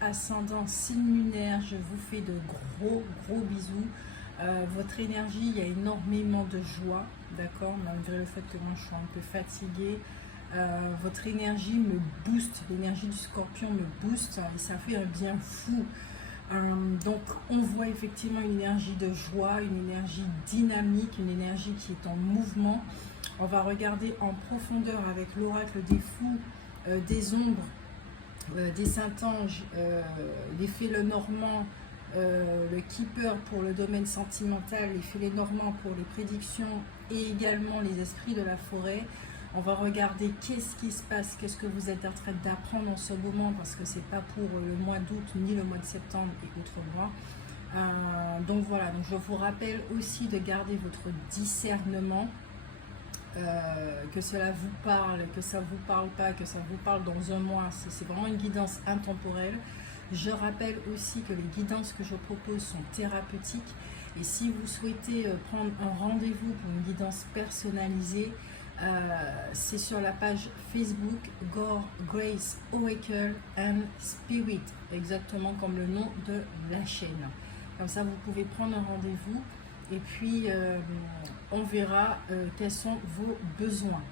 ascendant, signe lunaire, je vous fais de gros bisous. Votre énergie, il y a énormément de joie, d'accord, malgré le fait que moi je suis un peu fatiguée. Votre énergie me booste, l'énergie du scorpion me booste et ça fait un bien fou. Donc on voit effectivement une énergie de joie, une énergie dynamique, une énergie qui est en mouvement. On va regarder en profondeur avec l'oracle des fous, des ombres, des saints-anges, les fées normands, le keeper pour le domaine sentimental, les fées normands pour les prédictions et également les esprits de la forêt. On va regarder qu'est-ce qui se passe, qu'est-ce que vous êtes en train d'apprendre en ce moment, parce que c'est pas pour le mois d'août ni le mois de septembre et autres mois. Donc voilà, donc je vous rappelle aussi de garder votre discernement, que cela vous parle, que ça vous parle pas, que ça vous parle dans un mois, c'est vraiment une guidance intemporelle. Je rappelle aussi que les guidances que je propose sont thérapeutiques et si vous souhaitez prendre un rendez-vous pour une guidance personnalisée, c'est sur la page Facebook Gore Grace Oracle and Spirit, exactement comme le nom de la chaîne. Comme ça, vous pouvez prendre un rendez-vous et puis on verra quels sont vos besoins.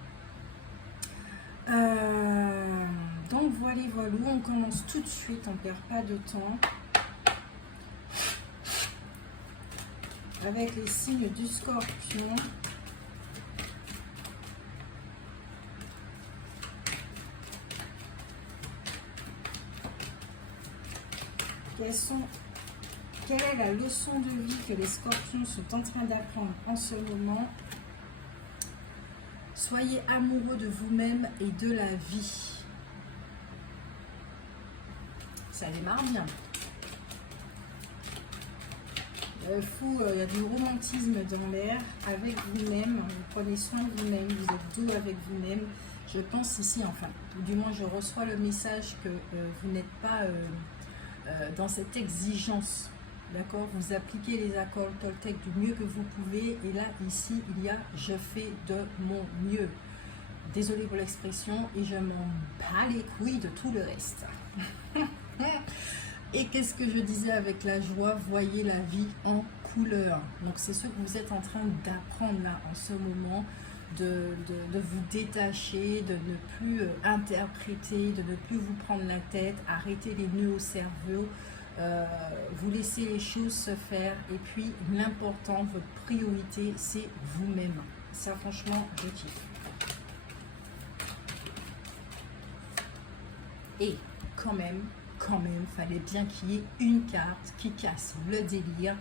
Donc voilà, on commence tout de suite, on ne perd pas de temps. Avec les signes du Scorpion. Quelle est la leçon de vie que les Scorpions sont en train d'apprendre en ce moment? Soyez amoureux de vous-même et de la vie. Ça démarre bien. Fou, il y a du romantisme dans l'air avec vous-même. Vous prenez soin de vous-même, vous êtes doux avec vous-même. Je pense ici, enfin, du moins je reçois le message que vous n'êtes pas dans cette exigence. D'accord, vous appliquez les accords Toltec du mieux que vous pouvez. Et là, ici, il y a « je fais de mon mieux ». Désolée pour l'expression et je m'en bats les couilles de tout le reste. Et qu'est-ce que je disais avec la joie? Voyez la vie en couleur. Donc c'est ce que vous êtes en train d'apprendre là en ce moment, de vous détacher, de ne plus interpréter, de ne plus vous prendre la tête, arrêter les nœuds au cerveau, vous laissez les choses se faire. Et puis l'important, votre priorité, c'est vous-même. Ça franchement, je kiffe. Et quand même, fallait bien qu'il y ait une carte qui casse le délire.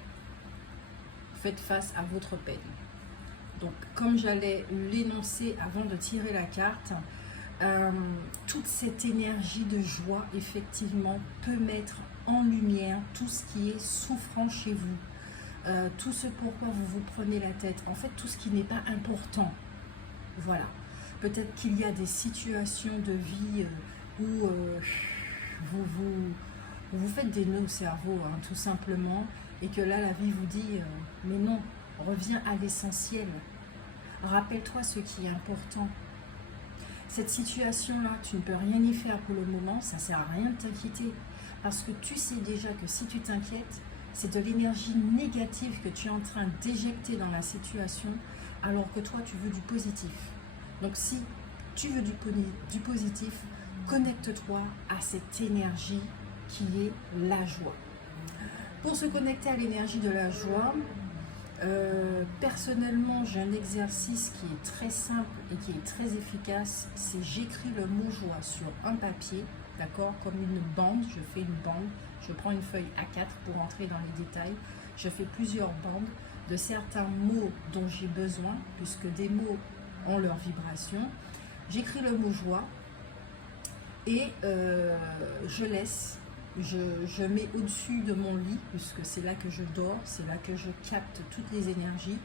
Faites face à votre peine. Donc, comme j'allais l'énoncer avant de tirer la carte, toute cette énergie de joie, effectivement, peut mettre en lumière tout ce qui est souffrant chez vous. Tout ce pourquoi vous vous prenez la tête. En fait, tout ce qui n'est pas important. Voilà. Peut-être qu'il y a des situations de vie où vous faites des nœuds au cerveau, hein, tout simplement, et que là, la vie vous dit mais non, reviens à l'essentiel. Rappelle-toi ce qui est important. Cette situation-là, tu ne peux rien y faire pour le moment, ça ne sert à rien de t'inquiéter, parce que tu sais déjà que si tu t'inquiètes, c'est de l'énergie négative que tu es en train d'éjecter dans la situation, alors que toi, tu veux du positif. Donc si tu veux du positif, connecte-toi à cette énergie qui est la joie. Pour se connecter à l'énergie de la joie, personnellement, j'ai un exercice qui est très simple et qui est très efficace. C'est j'écris le mot joie sur un papier, d'accord, comme une bande. Je fais une bande, je prends une feuille A4 pour entrer dans les détails. Je fais plusieurs bandes de certains mots dont j'ai besoin, puisque des mots ont leur vibration. J'écris le mot joie et je laisse. Je mets au-dessus de mon lit, puisque c'est là que je dors, c'est là que je capte toutes les énergies.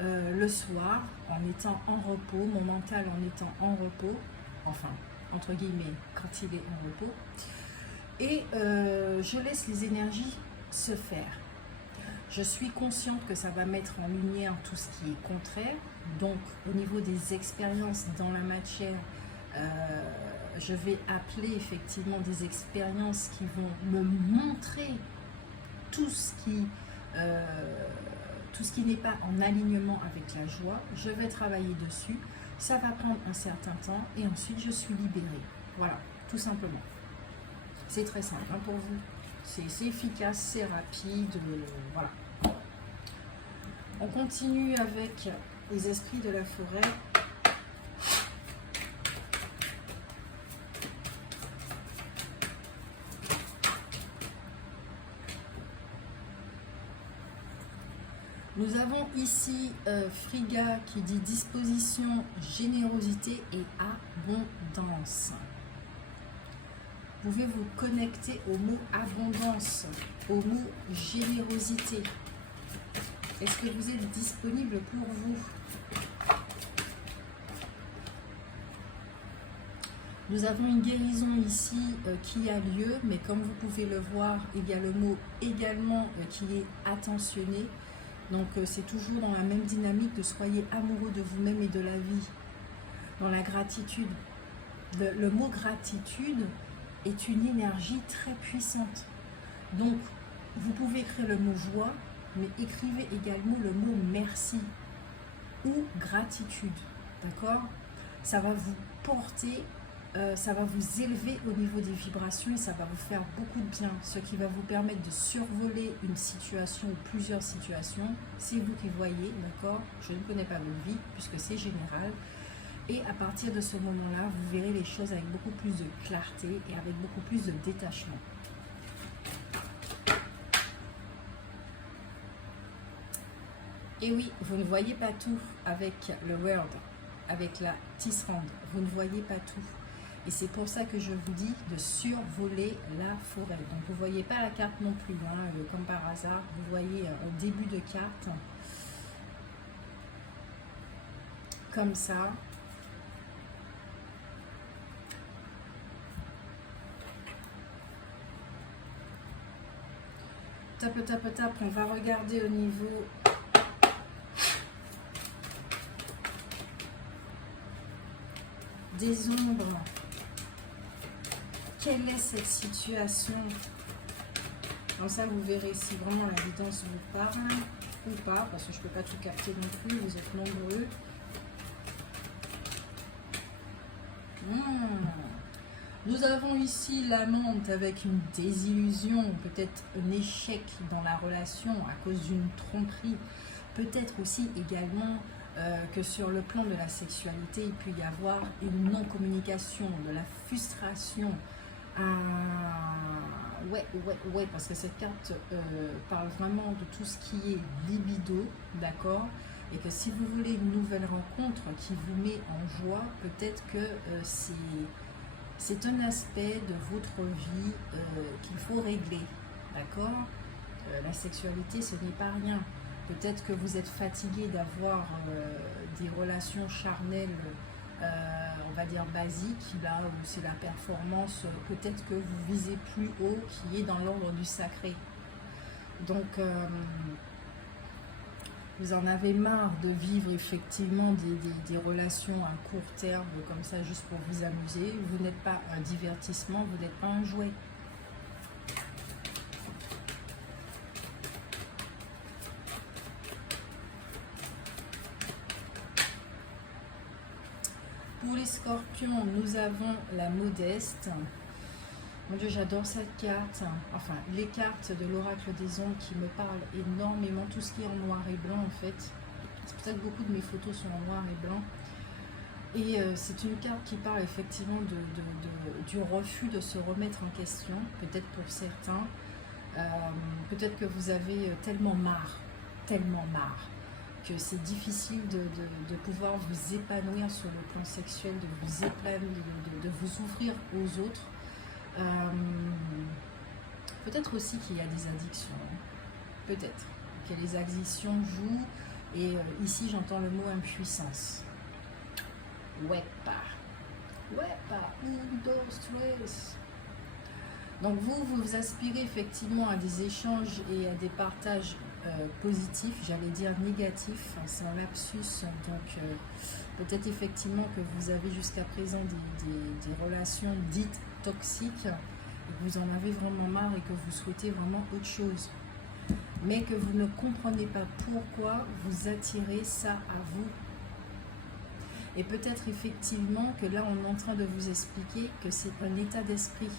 Le soir, en étant en repos, mon mental en étant en repos, enfin, entre guillemets, quand il est en repos, et je laisse les énergies se faire. Je suis consciente que ça va mettre en lumière tout ce qui est contraire, donc au niveau des expériences dans la matière, je vais appeler effectivement des expériences qui vont me montrer tout ce qui n'est pas en alignement avec la joie. Je vais travailler dessus, ça va prendre un certain temps et ensuite je suis libérée. Voilà, tout simplement. C'est très simple hein, pour vous. C'est efficace, c'est rapide, voilà. On continue avec les esprits de la forêt. Nous avons ici Friga qui dit disposition, générosité et abondance. Vous pouvez vous connecter au mot abondance, au mot générosité. Est-ce que vous êtes disponible pour vous? Nous avons une guérison ici qui a lieu, mais comme vous pouvez le voir, il y a le mot également qui est attentionné. Donc c'est toujours dans la même dynamique de soyez amoureux de vous-même et de la vie, dans la gratitude. Le mot gratitude est une énergie très puissante. Donc vous pouvez écrire le mot joie, mais écrivez également le mot merci ou gratitude, d'accord? Ça va vous porter, ça va vous élever au niveau des vibrations et ça va vous faire beaucoup de bien, ce qui va vous permettre de survoler une situation ou plusieurs situations. C'est vous qui voyez, d'accord? Je ne connais pas votre vie puisque c'est général. Et à partir de ce moment-là, vous verrez les choses avec beaucoup plus de clarté et avec beaucoup plus de détachement. Et oui, vous ne voyez pas tout avec le World, avec la Tisserand. Vous ne voyez pas tout. Et c'est pour ça que je vous dis de survoler la forêt. Donc vous ne voyez pas la carte non plus, hein, comme par hasard. Vous voyez au début de carte, comme ça. Tape, tape, tape, on va regarder au niveau des ombres. Quelle est cette situation? Comme ça, vous verrez si vraiment la guidance vous parle ou pas, parce que je ne peux pas tout capter non plus, vous êtes nombreux. Nous avons ici l'amante avec une désillusion, peut-être un échec dans la relation à cause d'une tromperie, peut-être aussi également que sur le plan de la sexualité, il peut y avoir une non-communication, de la frustration. Ouais, parce que cette carte parle vraiment de tout ce qui est libido, d'accord? Et que si vous voulez une nouvelle rencontre qui vous met en joie, peut-être que c'est un aspect de votre vie qu'il faut régler, d'accord? La sexualité, ce n'est pas rien. Peut-être que vous êtes fatigué d'avoir des relations charnelles, on va dire basiques, là où c'est la performance, peut-être que vous visez plus haut, qui est dans l'ordre du sacré. Donc, vous en avez marre de vivre effectivement des relations à court terme, comme ça, juste pour vous amuser. Vous n'êtes pas un divertissement, vous n'êtes pas un jouet. Pour les scorpions, nous avons la modeste. Mon Dieu, j'adore cette carte. Enfin, les cartes de l'oracle des ombres qui me parlent énormément. Tout ce qui est en noir et blanc, en fait. C'est pour ça que beaucoup de mes photos sont en noir et blanc. Et c'est une carte qui parle effectivement du refus de se remettre en question. Peut-être pour certains. Peut-être que vous avez tellement marre, que c'est difficile de pouvoir vous épanouir sur le plan sexuel, de vous épanouir, de vous ouvrir aux autres. Peut-être aussi qu'il y a des addictions, peut-être que les addictions jouent, et ici j'entends le mot impuissance. Donc vous aspirez effectivement à des échanges et à des partages positif, j'allais dire négatif, hein, c'est un lapsus, donc peut-être effectivement que vous avez jusqu'à présent des relations dites toxiques, et que vous en avez vraiment marre et que vous souhaitez vraiment autre chose, mais que vous ne comprenez pas pourquoi vous attirez ça à vous. Et peut-être effectivement que là on est en train de vous expliquer que c'est un état d'esprit.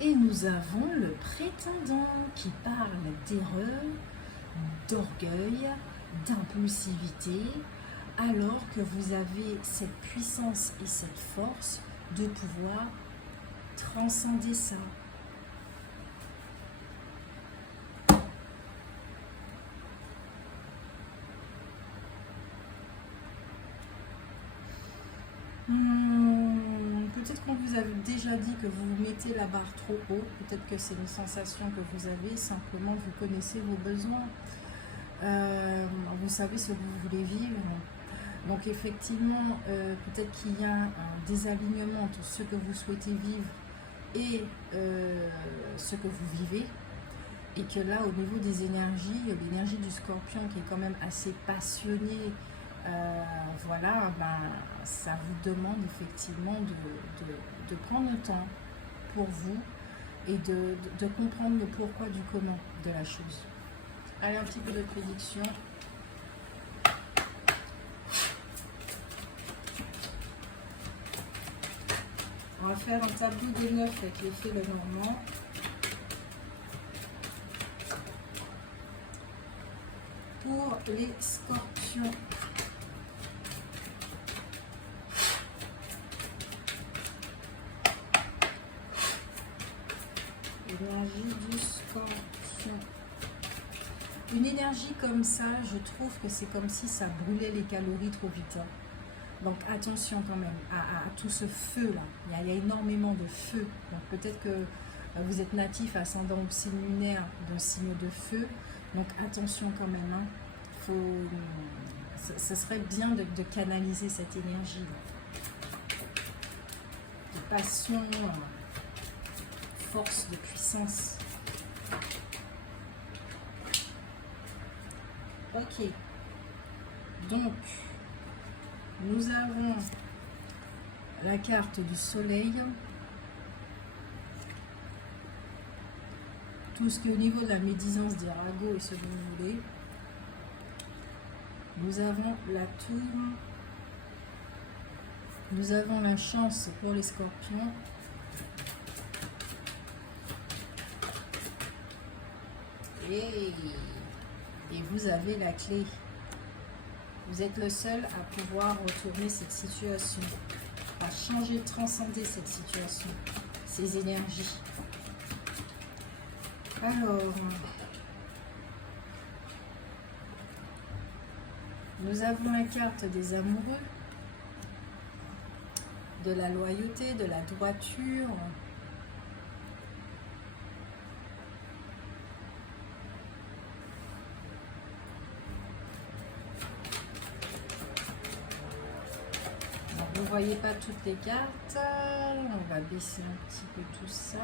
Et nous avons le prétendant qui parle d'erreur, d'orgueil, d'impulsivité, alors que vous avez cette puissance et cette force de pouvoir transcender ça. Peut-être qu'on vous a déjà dit que vous mettez la barre trop haut. Peut-être que c'est une sensation que vous avez. Simplement, vous connaissez vos besoins. Vous savez ce que vous voulez vivre. Donc effectivement, peut-être qu'il y a un désalignement entre ce que vous souhaitez vivre et ce que vous vivez. Et que là, au niveau des énergies, l'énergie du scorpion qui est quand même assez passionnée, voilà, ben, ça vous demande effectivement de prendre le temps pour vous et de comprendre le pourquoi du comment de la chose. Allez, un petit peu de prédiction. On va faire un tableau des 9 avec l'effet Lenormand. Pour les scorpions. Énergie du scorpion. Une énergie comme ça, je trouve que c'est comme si ça brûlait les calories trop vite. Hein. Donc attention quand même à tout ce feu-là. Il y a énormément de feu. Donc peut-être que vous êtes natif ascendant ou signe lunaire d'un signe de feu. Donc attention quand même. Hein. Ce serait bien de canaliser cette énergie. De passion, force, de puissance. Ok. Donc, nous avons la carte du soleil. Tout ce qui est au niveau de la médisance des ragots et ce que vous voulez. Nous avons la tour. Nous avons la chance pour les scorpions. Et vous avez la clé. Vous êtes le seul à pouvoir retourner cette situation, à changer, transcender cette situation, ces énergies. Alors, nous avons la carte des amoureux, de la loyauté, de la droiture. Vous ne voyez pas toutes les cartes. On va baisser un petit peu tout ça.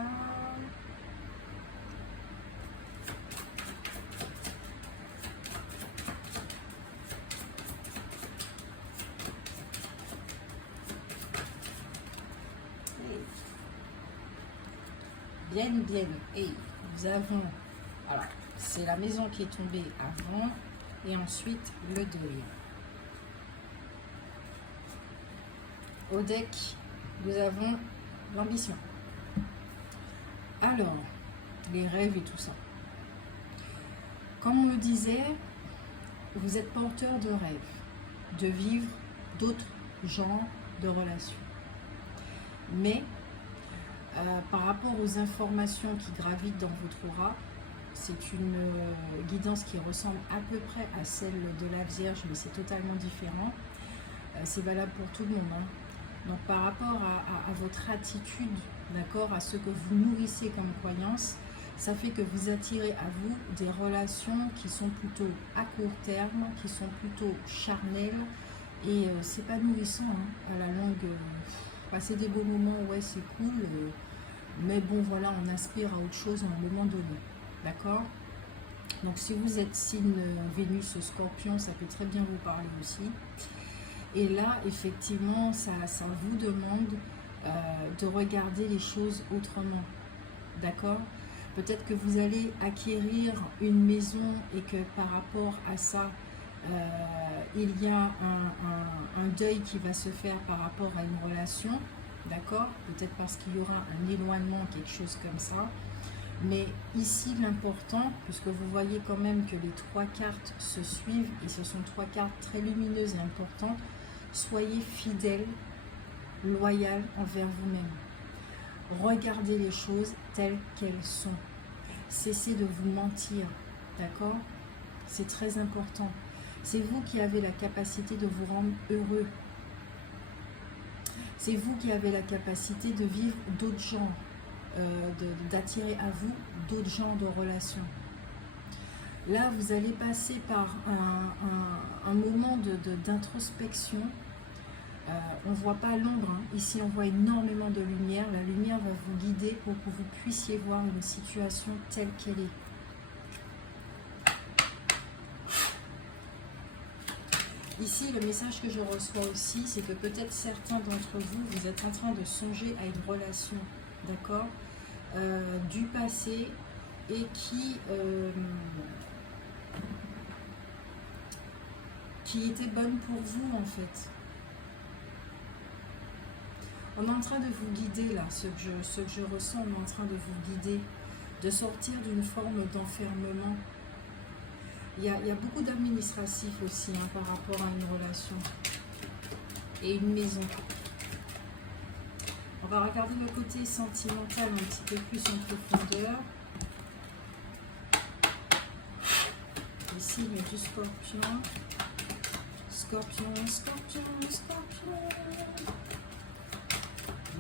Bien. Et nous avons, alors, c'est la maison qui est tombée avant et ensuite le deuil. Au deck, nous avons l'ambition. Alors, les rêves et tout ça. Comme on le disait, vous êtes porteur de rêves, de vivre d'autres genres de relations. Mais, par rapport aux informations qui gravitent dans votre aura, c'est une guidance qui ressemble à peu près à celle de la Vierge, mais c'est totalement différent. C'est valable pour tout le monde. Hein. Donc par rapport à votre attitude, d'accord, à ce que vous nourrissez comme croyance, ça fait que vous attirez à vous des relations qui sont plutôt à court terme, qui sont plutôt charnelles, et c'est pas nourrissant hein, à la longue. passer des beaux moments, ouais, c'est cool. Mais bon, voilà, on aspire à autre chose à un moment donné. D'accord? Donc, si vous êtes signe Vénus Scorpion, ça peut très bien vous parler aussi. Et là, effectivement, ça vous demande de regarder les choses autrement. D'accord? Peut-être que vous allez acquérir une maison et que par rapport à ça, il y a un deuil qui va se faire par rapport à une relation. D'accord? Peut-être parce qu'il y aura un éloignement, quelque chose comme ça. Mais ici, l'important, puisque vous voyez quand même que les 3 cartes se suivent, et ce sont 3 cartes très lumineuses et importantes, soyez fidèle, loyal envers vous-même. Regardez les choses telles qu'elles sont. Cessez de vous mentir, d'accord? C'est très important. C'est vous qui avez la capacité de vous rendre heureux. C'est vous qui avez la capacité de vivre d'autres genres, d'attirer à vous d'autres genres de relations. Là, vous allez passer par un moment d'introspection. On ne voit pas l'ombre, hein. Ici on voit énormément de lumière. La lumière va vous guider pour que vous puissiez voir une situation telle qu'elle est. Ici, le message que je reçois aussi, c'est que peut-être certains d'entre vous, vous êtes en train de songer à une relation, d'accord, du passé et qui était bonne pour vous en fait. On est en train de vous guider là, ce que je ressens, on est en train de vous guider, de sortir d'une forme d'enfermement. Il y a beaucoup d'administratifs aussi hein, par rapport à une relation et une maison. On va regarder le côté sentimental un petit peu plus en profondeur. Ici, il y a du scorpion. Scorpion, scorpion, scorpion.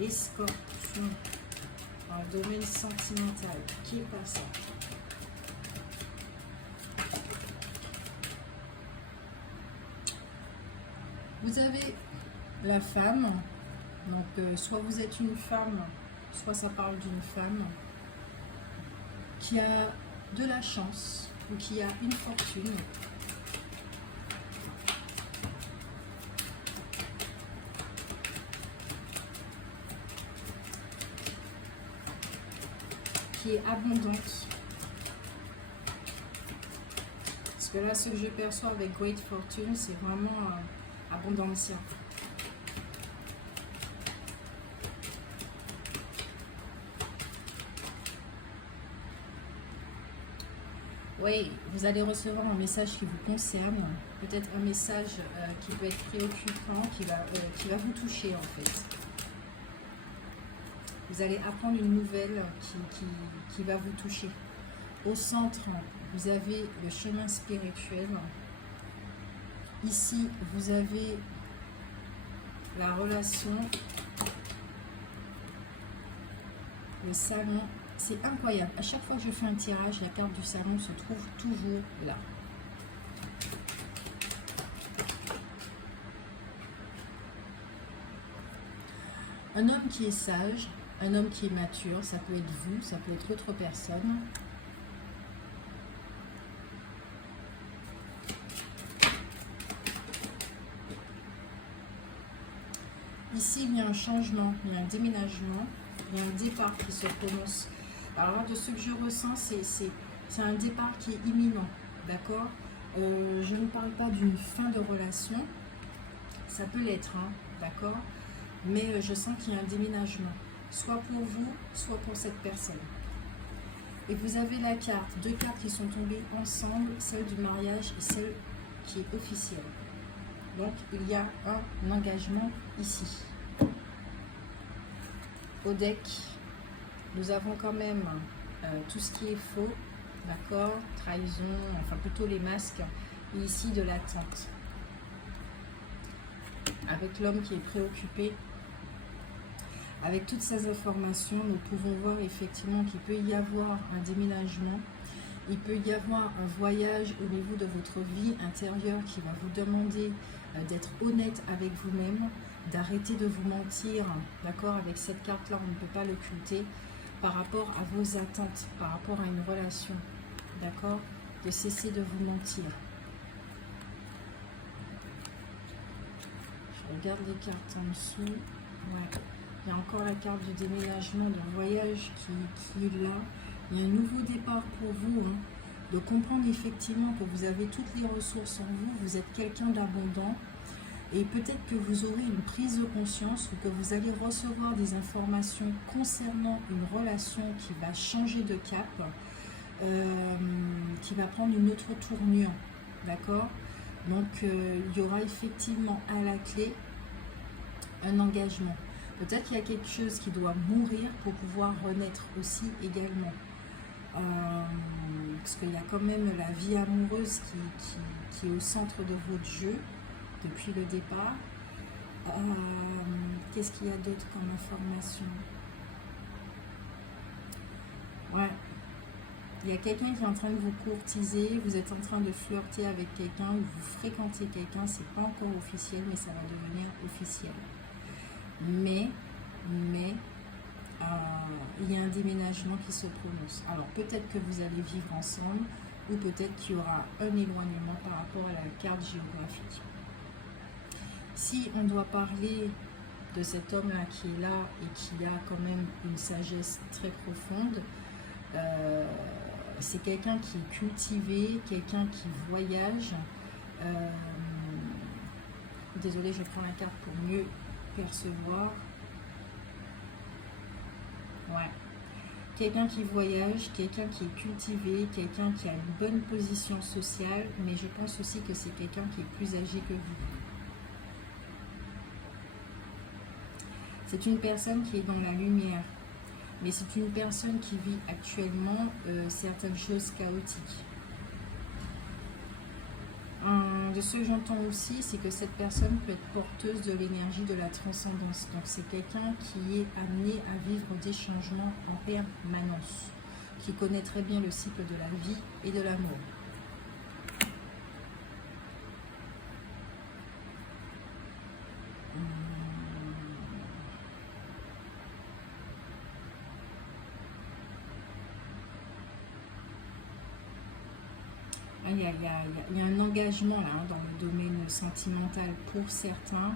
Les scorpions dans le domaine sentimental. Qui passe ça? Vous avez la femme, donc soit vous êtes une femme, soit ça parle d'une femme qui a de la chance ou qui a une fortune. Qui est abondante. Parce que là, ce que je perçois avec Great Fortune, c'est vraiment abondancia. Oui, vous allez recevoir un message qui vous concerne, peut-être un message qui peut être préoccupant, qui va vous toucher en fait. Vous allez apprendre une nouvelle qui va vous toucher. Au centre, vous avez le chemin spirituel. Ici, vous avez la relation, le salon. C'est incroyable. À chaque fois que je fais un tirage, la carte du salon se trouve toujours là. Un homme qui est sage, un homme qui est mature, ça peut être vous, ça peut être autre personne. Ici, il y a un changement, il y a un déménagement, il y a un départ qui se prononce. Alors là, de ce que je ressens, c'est un départ qui est imminent, d'accord? Je ne parle pas d'une fin de relation, ça peut l'être, hein, d'accord? Mais je sens qu'il y a un déménagement, soit pour vous, soit pour cette personne. Et vous avez la carte, 2 cartes qui sont tombées ensemble, celle du mariage et celle qui est officielle. Donc, il y a un engagement ici. Au deck, nous avons quand même tout ce qui est faux, d'accord, trahison, enfin plutôt les masques, et ici de l'attente. Avec l'homme qui est préoccupé. Avec toutes ces informations, nous pouvons voir effectivement qu'il peut y avoir un déménagement. Il peut y avoir un voyage au niveau de votre vie intérieure qui va vous demander d'être honnête avec vous-même, d'arrêter de vous mentir, d'accord? Avec cette carte-là, on ne peut pas l'occulter, par rapport à vos attentes, par rapport à une relation, d'accord? De cesser de vous mentir. Je regarde les cartes en dessous. Ouais. Il y a encore la carte du déménagement, d'un voyage qui est là. Il y a un nouveau départ pour vous, hein. De comprendre effectivement que vous avez toutes les ressources en vous, vous êtes quelqu'un d'abondant. Et peut-être que vous aurez une prise de conscience ou que vous allez recevoir des informations concernant une relation qui va changer de cap, qui va prendre une autre tournure, d'accord? Donc, il y aura effectivement à la clé un engagement. Peut-être qu'il y a quelque chose qui doit mourir pour pouvoir renaître aussi également. Parce qu'il y a quand même la vie amoureuse qui est au centre de votre jeu depuis le départ. Qu'est-ce qu'il y a d'autre comme information? Ouais. Il y a quelqu'un qui est en train de vous courtiser, vous êtes en train de flirter avec quelqu'un, vous fréquentez quelqu'un, c'est pas encore officiel, mais ça va devenir officiel. Mais il y a un déménagement qui se prononce. Alors peut-être que vous allez vivre ensemble, ou peut-être qu'il y aura un éloignement par rapport à la carte géographique. Si on doit parler de cet homme-là qui est là et qui a quand même une sagesse très profonde, c'est quelqu'un qui est cultivé, quelqu'un qui voyage. Désolée, je prends la carte pour mieux percevoir. Ouais. Quelqu'un qui voyage, quelqu'un qui est cultivé, quelqu'un qui a une bonne position sociale, mais je pense aussi que c'est quelqu'un qui est plus âgé que vous. C'est une personne qui est dans la lumière, mais c'est une personne qui vit actuellement certaines choses chaotiques. De ce que j'entends aussi, c'est que cette personne peut être porteuse de l'énergie de la transcendance. Donc c'est quelqu'un qui est amené à vivre des changements en permanence, qui connaît très bien le cycle de la vie et de l'amour. Il y a un engagement là, dans le domaine sentimental pour certains.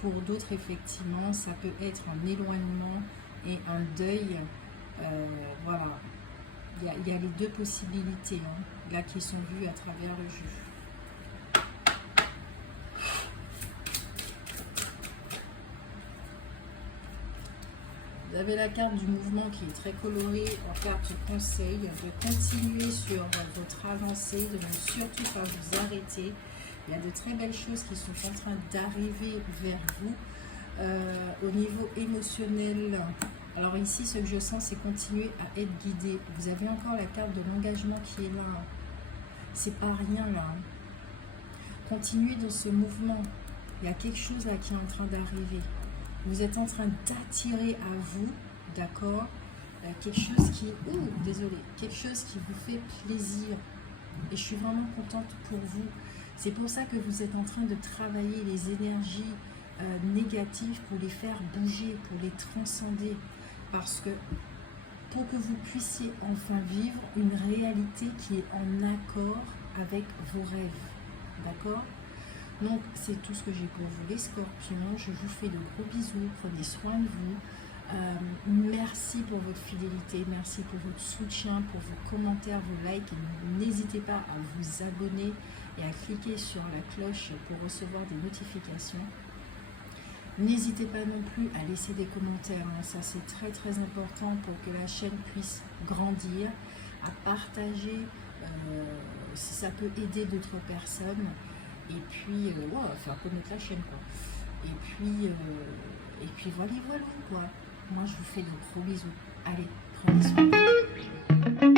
Pour d'autres, effectivement, ça peut être un éloignement et un deuil. Voilà. Il y a les deux possibilités là qui sont vues à travers le jeu. Vous avez la carte du mouvement qui est très colorée en carte conseil, de continuer sur votre avancée, de ne surtout pas vous arrêter. Il y a de très belles choses qui sont en train d'arriver vers vous. Au niveau émotionnel, alors ici ce que je sens c'est continuer à être guidé. Vous avez encore la carte de l'engagement qui est là. C'est pas rien là. Continuez dans ce mouvement. Il y a quelque chose là qui est en train d'arriver. Vous êtes en train d'attirer à vous, d'accord, quelque chose qui, quelque chose qui vous fait plaisir. Et je suis vraiment contente pour vous. C'est pour ça que vous êtes en train de travailler les énergies négatives pour les faire bouger, pour les transcender. Parce que pour que vous puissiez enfin vivre une réalité qui est en accord avec vos rêves, d'accord? Donc, c'est tout ce que j'ai pour vous, les scorpions. Je vous fais de gros bisous. Prenez soin de vous. Merci pour votre fidélité. Merci pour votre soutien, pour vos commentaires, vos likes. N'hésitez pas à vous abonner et à cliquer sur la cloche pour recevoir des notifications. N'hésitez pas non plus à laisser des commentaires. Ça, c'est très, très important pour que la chaîne puisse grandir. À partager si ça peut aider d'autres personnes. Et puis, faire connaître la chaîne, quoi. Et puis voilà, quoi. Moi, je vous fais de gros bisous. Allez, prenez soin.